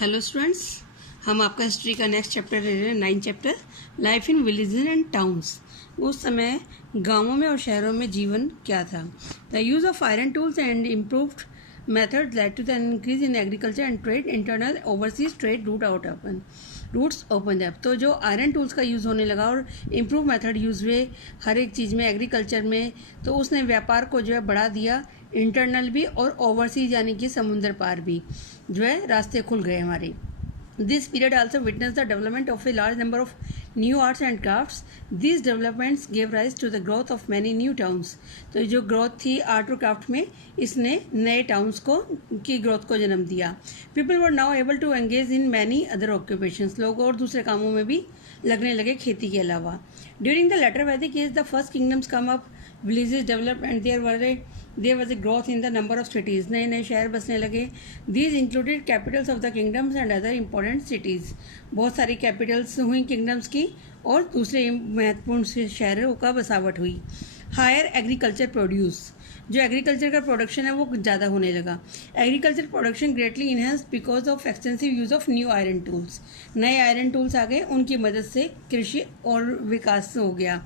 Hello students, हम आपका history का नेक्स्ट चैप्टर ले रहे हैं, 9 chapter life in villages and towns. उस समय गांवों में और शहरों में जीवन क्या था। The use of iron tools and improved method led to the increase in agriculture and trade, internal overseas trade routes open up. तो जो आयरन टूल्स का यूज़ होने लगा और इम्प्रूव मेथड यूज़ हुए हर एक चीज़ में, एग्रीकल्चर में, तो उसने व्यापार को जो है बढ़ा दिया। इंटरनल भी और ओवरसीज यानी कि समुद्र पार भी जो है रास्ते खुल गए हमारे। This period also witness the development of a large number of new arts and crafts. This developments gave rise to the growth of many new towns. तो जो ग्रोथ थी आर्ट और क्राफ्ट में, इसने नए टाउन्स को की ग्रोथ को जन्म दिया। People were now able to engage in many other occupations. लोग और दूसरे कामों में भी लगने लगे खेती के अलावा। During the later Vedic age the first kingdoms come up, villages develop and there was a growth in the number of cities. नए नए शहर बसने लगे। These included capitals of the kingdoms and other important cities. बहुत सारी Capitals हुई kingdoms की और दूसरे महत्वपूर्ण शहरों का बसावट हुई। हायर एग्रीकल्चर प्रोड्यूस, जो एग्रीकल्चर का प्रोडक्शन है वो ज़्यादा होने लगा। Agriculture production greatly enhanced because of extensive use of new iron tools. नए आयरन टूल्स आ गए, उनकी मदद से कृषि और विकास हो गया।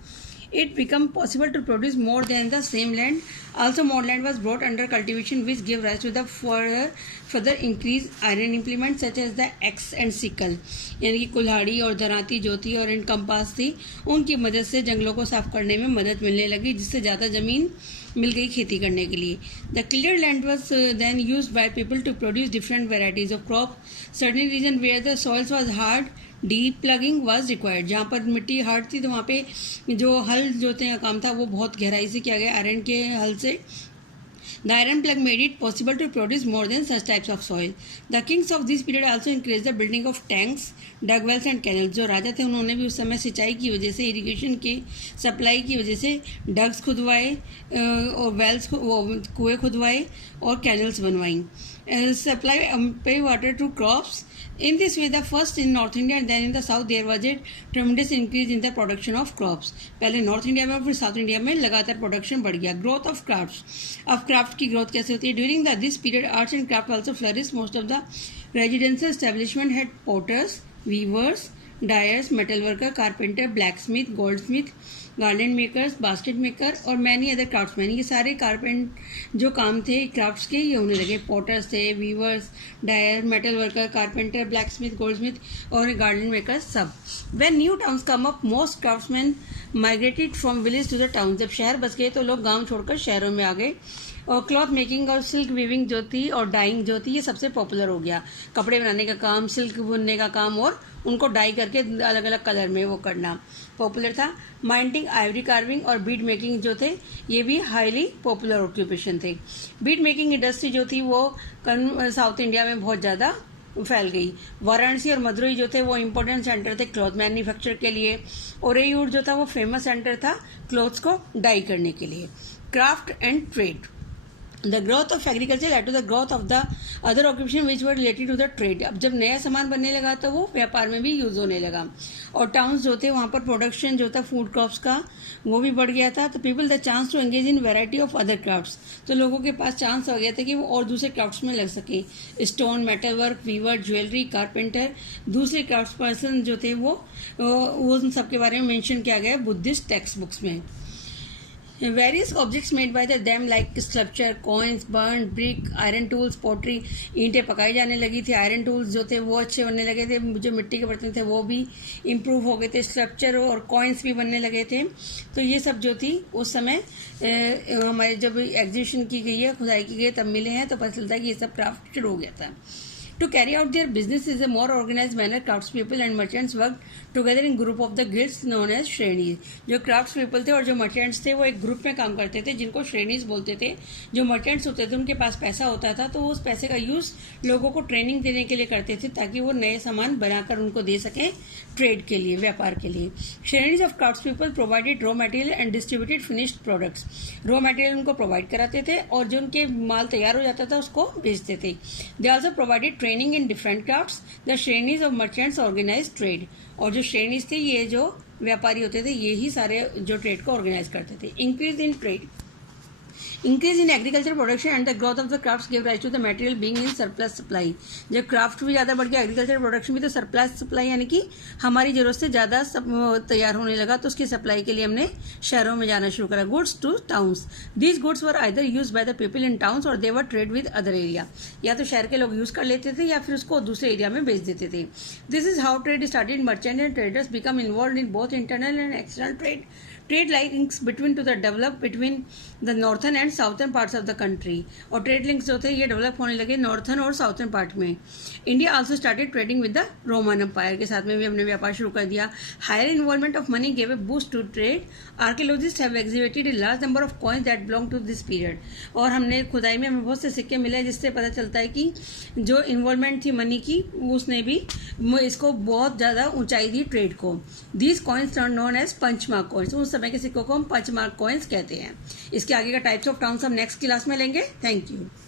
It became possible to produce more than the same land. Also, more land was brought under cultivation, which gave rise to the further increased iron implements such as the axe and sickle. यानी कि कुल्हाड़ी और दराती जो थी और compass थी, उनकी मदद से जंगलों को साफ करने में मदद मिलने लगी, जिससे ज़्यादा ज़मीन मिल गई खेती करने के लिए। The clear land was then use by people to produce different varieties of crop. Certain region where the soils was hard, deep ploughing was required. जहाँ पर मिट्टी हार्ड थी तो वहाँ पे जो हल जोतने का काम था वो बहुत गहराई से किया गया आयरन के हल से। The iron plug made it possible to produce more than such types of soil. The kings of this period also encouraged the building of tanks, dug wells and canals. जो राजा थे उन्होंने भी उस समय सिंचाई की वजह से, इरिगेशन की सप्लाई की वजह से डग्स खुदवाए और वेल्स कुएँ खुदवाए और कैनल्स बनवाई। Supply pay water to crops. In this way, the first in North India and then in the South, there was a tremendous increase in the production of crops. पहले north India में और फिर south India में लगातार production बढ़ गया। Growth of crafts, अब craft की ग्रोथ कैसे होती है। During this period arts and craft also flourish. Most of the residential establishment had potters, weavers, dyers, metal worker, carpenter, blacksmith, goldsmith, garland makers, basket maker और many other craftsman. ये सारे कारपेंट जो काम थे crafts के, ये होने लगे। पोटर्स थे, weavers, dyer, metal worker, carpenter, blacksmith, goldsmith और गार्लैंड मेकर्स सब। When new towns come up, most craftsman migrated from village to the town. जब शहर बस गए तो लोग गाँव छोड़कर शहरों में आ गए। और क्लॉथ मेकिंग और सिल्क वीविंग जो थी और डाइंग जो थी, ये सबसे पॉपुलर हो गया। कपड़े बनाने का काम, सिल्क बुनने का काम और उनको डाई करके अलग अलग कलर में वो करना पॉपुलर था। माइंडिंग, आइवरी कार्विंग और बीड मेकिंग जो थे, ये भी हाईली पॉपुलर ऑक्यूपेशन थे। बीड मेकिंग इंडस्ट्री जो थी वो साउथ इंडिया में बहुत ज़्यादा फैल गई। वाराणसी और मदुरई जो थे वो इम्पोर्टेंट सेंटर थे क्लॉथ मैन्युफैक्चर के लिए। ओरेयूर जो था वो फेमस सेंटर था क्लॉथ्स को डाई करने के लिए। Craft and trade, the growth of agriculture led to the growth of the other occupation which were related to the trade. अब जब नया सामान बनने लगा तो वो व्यापार में भी यूज होने लगा। और टाउन्स जो थे वहाँ पर प्रोडक्शन जो था फूड क्रॉप्स का वो भी बढ़ गया था। तो people the chance to engage in variety of other crafts. तो लोगों के पास चांस हो गया था कि वो और दूसरे क्राफ्ट्स में लग सके। Stone, metal work, weaver, jewellery, carpenter, दूसरे क्राफ्ट पर्सन जो थे वो उन सब के बारे में मेंशन किया गया बुद्धिस्ट टेक्स्ट बुक्स में। Various objects made by them like sculpture, coins, burnt brick, iron tools, pottery, ईंटें पकाई जाने लगी थी। आयरन टूल्स जो थे वो अच्छे बनने लगे थे। जो मिट्टी के बर्तन थे वो भी इम्प्रूव हो गए थे। स्कल्पचर और कॉइन्स भी बनने लगे थे। तो ये सब जो थी उस समय हमारे जब एग्जीबिशन की गई है, खुदाई की गई है, तब मिले हैं, तो पता चलता है कि ये सब क्राफ्ट शुरू हो गया था। To carry out their business in a more organized manner, craftspeople and merchants worked together in group of the guilds known as श्रेणीज। जो craftspeople थे और जो merchants थे वो एक ग्रुप में काम करते थे, जिनको श्रेणीज बोलते थे। जो merchants होते थे उनके पास पैसा होता था, तो वो उस पैसे का यूज़ लोगों को ट्रेनिंग देने के लिए करते थे, ताकि वो नए सामान बनाकर उनको दे सकें ट्रेड के लिए, व्यापार के लिए। श्रेणीज of craftspeople provided raw material and distributed finished products. Raw material उनको प्रोवाइड कराते थे और जो उनके माल तैयार हो जाता था उसको बेचते थे। They also provided training in different crafts. The shrenis of merchants organize trade. और जो श्रेणीज थे, ये जो व्यापारी होते थे, ये ही सारे जो ट्रेड को ऑर्गेनाइज करते थे। Increase in trade, increase in agriculture production and the growth of the craft give rise to the material being in surplus supply. जब क्राफ्ट भी ज़्यादा बढ़ गया, एग्रीकल्चर प्रोडक्शन भी, तो सरप्लस सप्लाई यानी कि हमारी जरूरत से ज़्यादा तैयार होने लगा, तो उसकी सप्लाई के लिए हमने शहरों में जाना शुरू करा। Goods two towns, these goods were either use by the people in towns और दे वर ट्रेड विद अदर एरिया। या तो शहर के लोग यूज कर लेते थे या फिर उसको दूसरे एरिया में बेच देते थे। This is how trade started. Merchant and traders become involve in both internal and external trade. Trade links between to the develop between the northern and southern parts of the country. और trade links होते हैं ये develop होने लगे northern और southern part में। India also started trading with the Roman empire, के साथ में भी हमने व्यापार शुरू कर दिया। Higher involvement of money gave a boost to trade. Archaeologist have exhibited a large number of coins that belong to this period. और हमने खुदाई में हमें बहुत से सिक्के मिले जिससे पता चलता है कि जो इन्वॉल्वमेंट थी मनी की, उसने भी इसको बहुत ज़्यादा ऊंचाई दी ट्रेड को। These coins are known as punch mark coins. उस समय के सिक्कों को हम पंचमार्क कॉइन्स कहते हैं। इसके आगे का टाइप्स ऑफ टाउन्स हम नेक्स्ट क्लास में लेंगे। Thank you.